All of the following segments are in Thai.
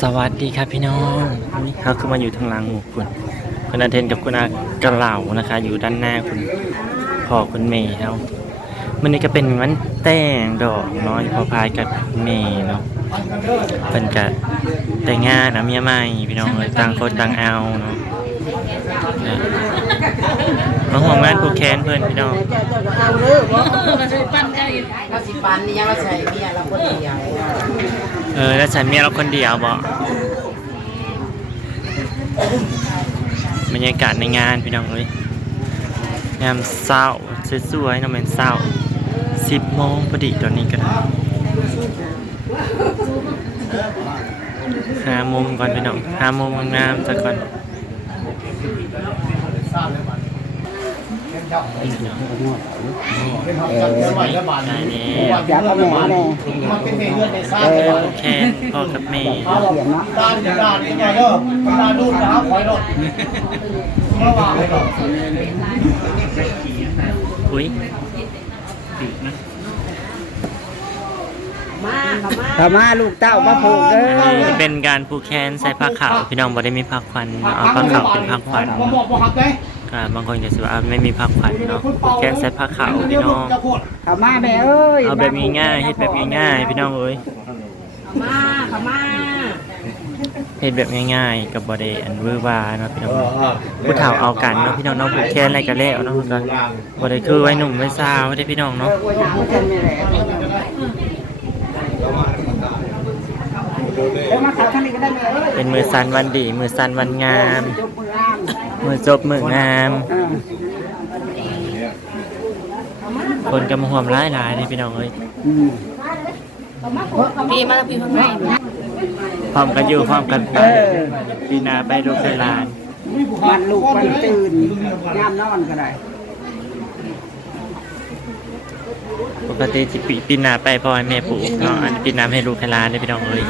สวัสดีครับพี่น้องนี่เขาคือมาอยู่ทางหลังหมู่คุณอาเทนกับคุณอากระเหล่านะคะอยู่ด้านหน้าคุณพ่อคุณเมย์เขาวันนี้ก็เป็นวันแต่งดอกน้อยพอพายกับเมย์เนาะเป็นกับแต่งงานนะเมียใหม่พี่น้องเลยต่างคนต่างเอาเนาะมาห่วงงานผูกแขนเพื่อนพี่น้องเอาเลยบ่เราสิปันนี่ยังเราใส่เมียเราคนเดียวแล้วใส่เมียเราคนเดียวบ่บรรยากาศในงานพี่น้องเลยงามเศร้าสวยๆน้องเป็นเศร้า10 โมงพอดีตอนนี้ก็ได้5 โมงก่อนพี่น้อง5 โมงงามซะก่อนอยากเอาแม่แน่แค่พ่อกับแม่ด้านด้านนี่ไงเด้อด้านนู่นนะครับคอยรถระหว่างเลยเนาะอุ้ยถ้ามาลูกเต้ามาผูกเด้อนี่เป็นการผูกแขนใส่ผ้าขาวพี่น้องบ่ได้มีผ้าควันเอาผ้าขาวเป็นผ้าควันบางคนจะว่าไม่มีผ้าควันเนาะแขนใส่ผ้าขาวพี่น้องถ้ามาแม่เอ้ยเอาแบบง่ายๆเฮ็ดแบบง่ายๆพี่น้องเอ้ยถ้ามาเฮ็ดแบบง่ายๆกับบ่ได้อันวือวาเนาะพี่น้องผู้เฒ่าเอากันเนาะพี่น้องเนาะผูกแขนอะไรกันแล้วเนาะก็บ่ได้คือไว้หนุ่มไว้สาวได้พี่น้องเนาะเป็นมือสันวันดีมือสันวันงามมือจบมืองามคนกำลังห่วงร้ายเลยพี่น้องเอ้ยพี่มาแล้วพี่มาไหมพร้อมกันอยู่พร้อมกันไปปีนาไปโรงพยาบาลวันลูกวันตื่นยามนอนก็ได้ปกติจะปีนาไปพ่อให้แม่ปลูกเนาะอันปีนาให้ลูกให้หลานได้พี่น้องเอ้ย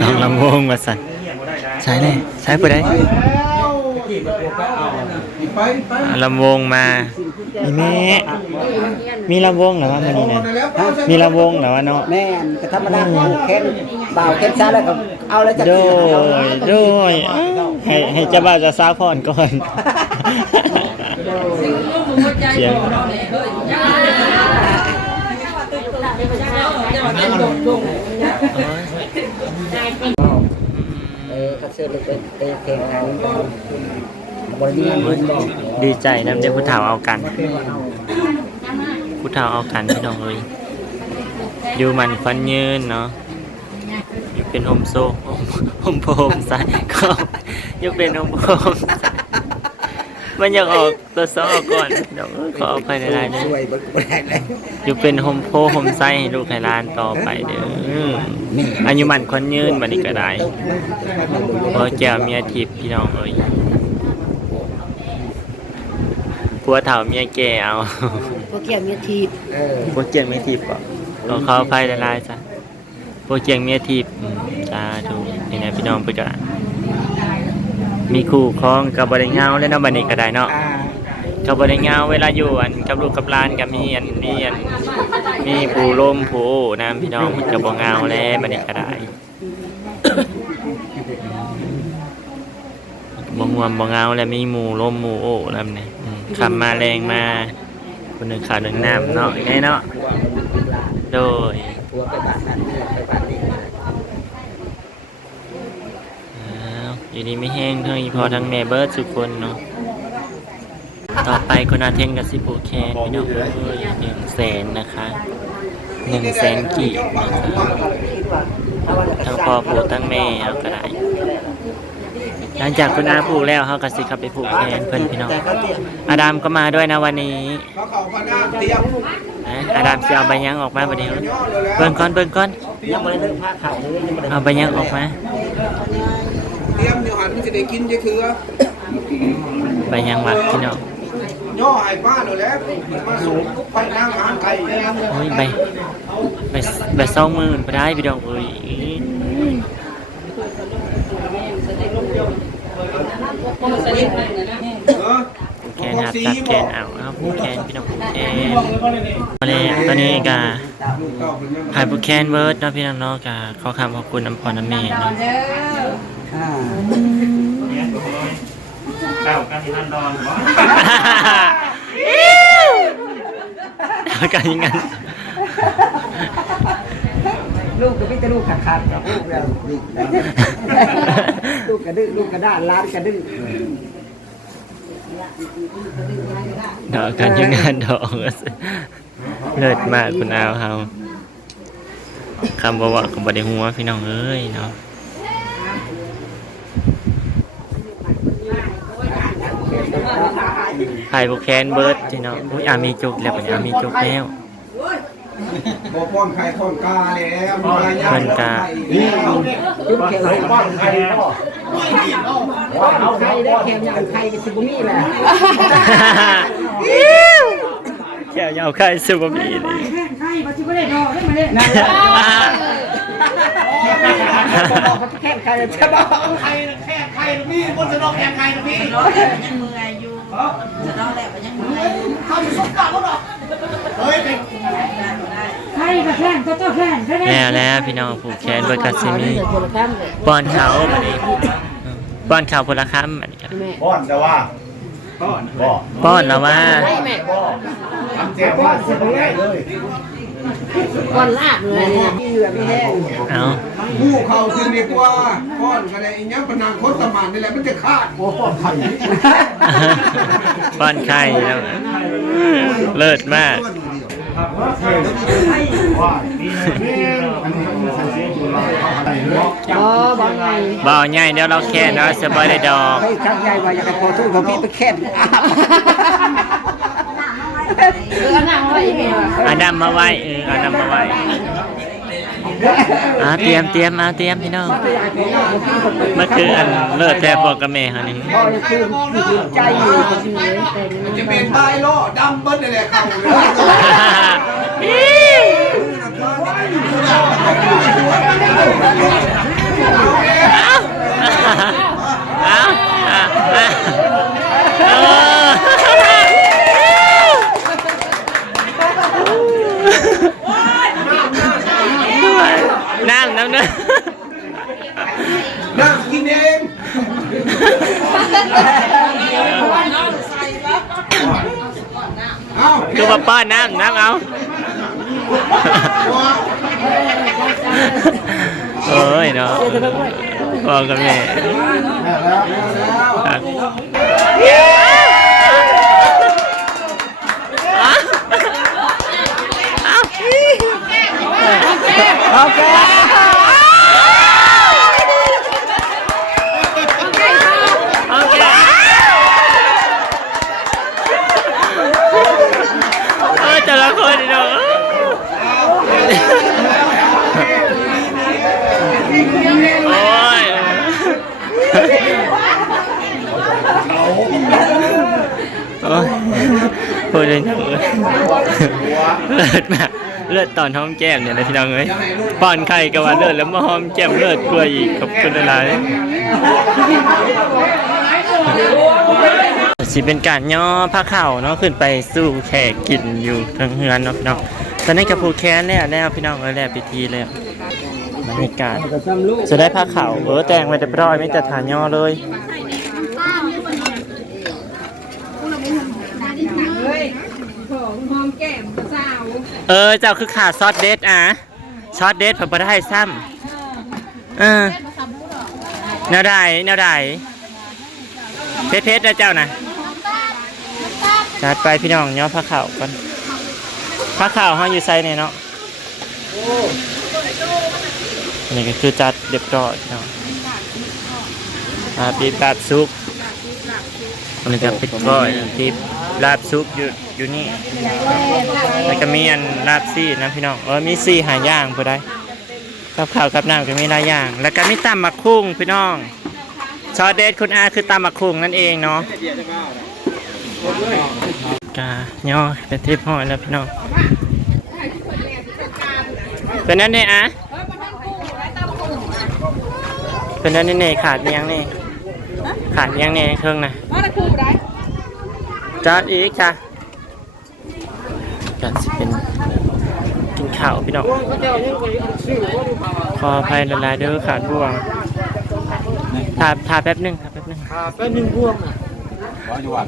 กองลำวงมาสั่นใช้เลยใช้ไปได้ลำวงมามีแม่มีลำวงเหรอวะมันนี่นะมีลำวงเหรอวะเนาะแม่ก็ธรรมดาผูกแขนบ่าวแขนซ้ายแล้วก็เอาแล้วจะด้วยให้เจ้าบ่าวจะซาพรก่อนเสียงเขาเชื่อเลยเป็นเพลงนั้นดีใจนะเด็กผู้เฒ่าเอากันผู้เฒ่าเอากันพี่น้องเลยอยู่มันฟันยืนเนาะอยู่เป็นโฮมโซโฮมโพมใส่ก็อยู่เป็นโฮมโพมมันอยากออกตัวซอก่อนเดี๋ยวขอไปในรายนี้อยู่เป็นโฮมโพโฮมไซให้ลูกให้ร้านต่อไปเด้ออายุมันคนยืนบันนี้ก็ได้พอแก้วเมียทิพย์พี่น้องเอ้ยผัวเฒ่าเมียแก่เอาพวกเกี่ยวเมียทีบผัวเกี่ยงเมียทิพย์ป่ะเขาไปในรายจ้ะผัวเกี่ยงเมียทิพย์จ้าถูกนี่นะพี่น้องไปกันมีคู่ครองกับบริเงาและน้ำบันนี้ก็ได้เนาะกับบริเงาเวลาอยู่กับลูกกับหลานกับมีผู้ลมผู้น้ำพี่น้องกับบเงาและบันนี้ก็ได้บ่งวมบ่เงาและมีหมู่ลมหมู่โอ้ลำเนี่ยคำมาแรงมาคนหนึ่งข่าวหนึ่งน้ำเนาะไงเนาะโดยอยู่ดีไม่แห้งทั้งอีพอทั้งแม่เบิร์ดสุกคนเนาะต่อไปคนอาเทนกับซิปูแคนพี่น้อง100,000นะคะ100,000 กีบทั้งพ่อผูกทั้งแม่เอาก็ได้หลังจากคุณอาผูกแล้วเขาก็สิขับไปผูกแคนเพื่อนพี่น้องอาดามก็มาด้วยนะวันนี้อาดามจะเอาใบยังออกมาวันนี้เบิ่งก้อนยังไม่ได้เลิกผ้าขาวเลยเอาใบยังออกมาเตรียมเดี๋ยวหันจะได้กินจะคือใบยังวัดพี่น้องย่อไอ้บ้านเลยแล้วมาสูงไปนั่งหางไก่โอ้ยใบ20,000ไปได้พี่น้องเอ้ยแข นหับจับแขนเอาผูกแขนพี่น้องผูกแขนมาเลยตอนนี้ก็หายผูกแขนเบิร์ดเนาะพี่น้องเนาะก็ขอคำขอบคุณน้ำพรน้ำเมย์เนาะเก้ากันที่นั่นดอนกันยังไงลูกก็ไม่จะลูกขาดกับลูกแล้วลูกกระดึ๊ลูกกระด้านล้านกระดึ๊ดอกกันยังงานดอกเลิศมากคุณอาวเฮาคำบอกว่ากับบไดหัวพี่น้องเอ้ยเนาะไผ่บุกแคนเบิร์ดพี่น้องอุ้ยมีจุกแล้วปะเนี่ยมีจุกแล้วบ่ป้อนไข่ป้อนกาแล้วเพิ่นกาลูกแข่งป้อนไข่เอาไข่ได้แข่งอย่างไข่กับซิบุมี่แหละแค่ยาวไข่ซิบุมี่เลยไข่ปัจจุบันได้ดอกได้มาเลยแข่งไข่ใช่ป่ะไข่แค่ไข่พี่คนจะนอกแข่งไข่นะพี่ยังมือไงอยู่จะต้องแหละมันยังมือไงอยู่ทำสุดกาแล้วหรอเฮ้ยเป็นไข่กับแข่งก็ต้องแข่งแล้วพี่น้องผูกแขนเบิร์ดกัสซิมี่ป้อนเขาอันนี้ป้อนเขาพลคัมอันนี้ป้อนแต่ว่าป้อนแล้วว่าทำเจ็บว่าเสียงเลยวันลาบเลยเนี่ยเหลือไม่แห้งเอาผู้เขาคือดีกว่าป้อนอะไรอย่างเงี้ยพนังคดสมานนี่แหละมันจะขาดป้อนไข่ป้อนไข่แล้วเลิศมากบ่าวใหญ่เดี๋ยวเราแค่นะสบายได้ดอกครั้งใหญ่ว่าอยากให้พอทุ่งของพี่ไปแค่อาดำมาไว้อาดำมาไว้เตรียมพี่น้องมันคืออันเลิศแท้บอกกับแม่ฮะนี่ใจอยู่จะเป็นตายล้อดำเบิ้ลนี่แหละเขาน้ำเนื้อน้ำกินเองคือมาป้อนน้ำเอาโอ้ยเนาะบอกกับแม่โอเคแต่ละคนเนาะโอ้ยพูดเลยเลิศมากเลือดตอนหอมแก้มเนี่ยนะพี่น้องเอ้ยป้อนไข่กับว่าเลือดแล้วมาหอมแก้มเลือดกลัวอีกขอบคุณหลายสิเป็นการย่อผ้าเข่าเนาะขึ้นไปสู้แขกกินอยู่ทางเฮือนเนาะพี่น้องตอนนี้กับผูกแขนแล้วพี่น้องแล้วพิธีแล้วบรรยากาศจะได้ผ้าเข่าแต่งไว้เรียบร้อยไม่แต่ฐานย่อเลยเจ้าคือขาดซอสเด็ดซอสเด็ดผมไม่ได้ซ้ำแนวใดเพชรนะเจ้านะจัดไปพี่น้องย่อผ้าขาวกันผ้าขาวเขาอยู่ไซเนี่ยเนาะนี่ก็คือจัดเรียบร้อยเนาะปีบลาบซุปอันนี้ก็ปิดก้อยปีบลาบซุปอยู่นี่แล้วก็มีอันลาบซี่นะพี่น้องมีซี่หาย่างพอได้กับข้าวกับน้ำก็มีหลายอย่างแล้วก็มีตำหมักคุ้งพี่น้องซอสเด็ดคุณอาคือตำหมักคุ้งนั่นเองเนาะกาย่อเป็นทิพย์ห้อยแล้วพี่น้องเป็นนั่นเนี่ยเป็นนั่นนี่ขาดยังนี่เครื่องนะ จานอีกจ้ะกันสิเป็นกินข้าวพี่น้องขออภัยละลายเด้อขาดบ่วงถ่าแป๊บนึงครับแป๊บนึง แป๊บนึงพวกน่ะ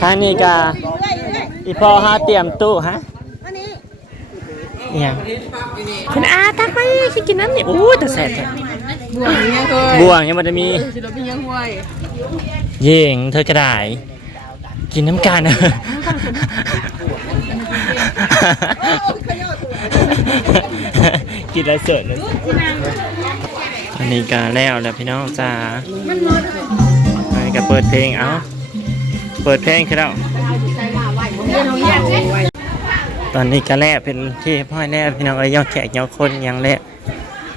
ทางนี้กาอีพอหาเตรียมตู้ฮะเนี่ยคุณอาตักไปคิดกินน้ำเนี่ยโอ้ยแต่แสบแท้ บ่วงยังเคย บ่วงยังมันจะมี สิเราเป็นยังห้วย เย่งเธอจะได้กินน้ำกันกินแล้วเสร็จเลยอันนี้ก็แล้วพี่น้องจ้าอันนี้ก็เปิดเพลงเอาเปิดเพลงคือแล้วตอนนี้ก็แล้วเป็นที่พ่อยแล้วพี่น้องย่อแขกย่อคนยังแล้ว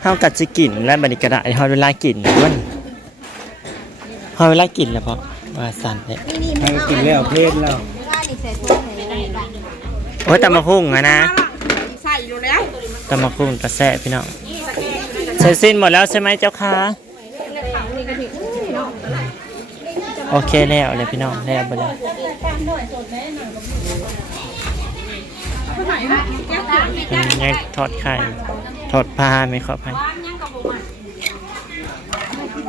เท่ากับจะกินและบัดนี้ก็ได้เฮาเวลากินมันเฮาเวลากินแล้วพอว่าสั่นเนี่ย ให้กินแล้วเพลนแล้ว โอ้ยตำมะคุ้งอะนะ ใส่อยู่แล้ว ตำมะคุ้งกระแสะพี่น้องเสร็จสิ้นหมดแล้วใช่ไหมเจ้าคะโอเคแล้วเลยพี่น้องแล้วไปเลยยังทอดไข่ทอดปลาไม่ขออภัย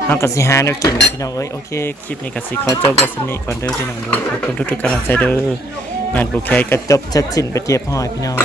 เอากระสิหาแนวกินพี่น้องเอ้ยโอเคคลิปนี้กระสิขอจบไว้สำนี้ก่อนเด้อพี่น้องดูขอบคุณทุกๆกำลังใจเด้องานปูแคกระจบชัดสิ้นไปเทียบห้อยพี่น้อง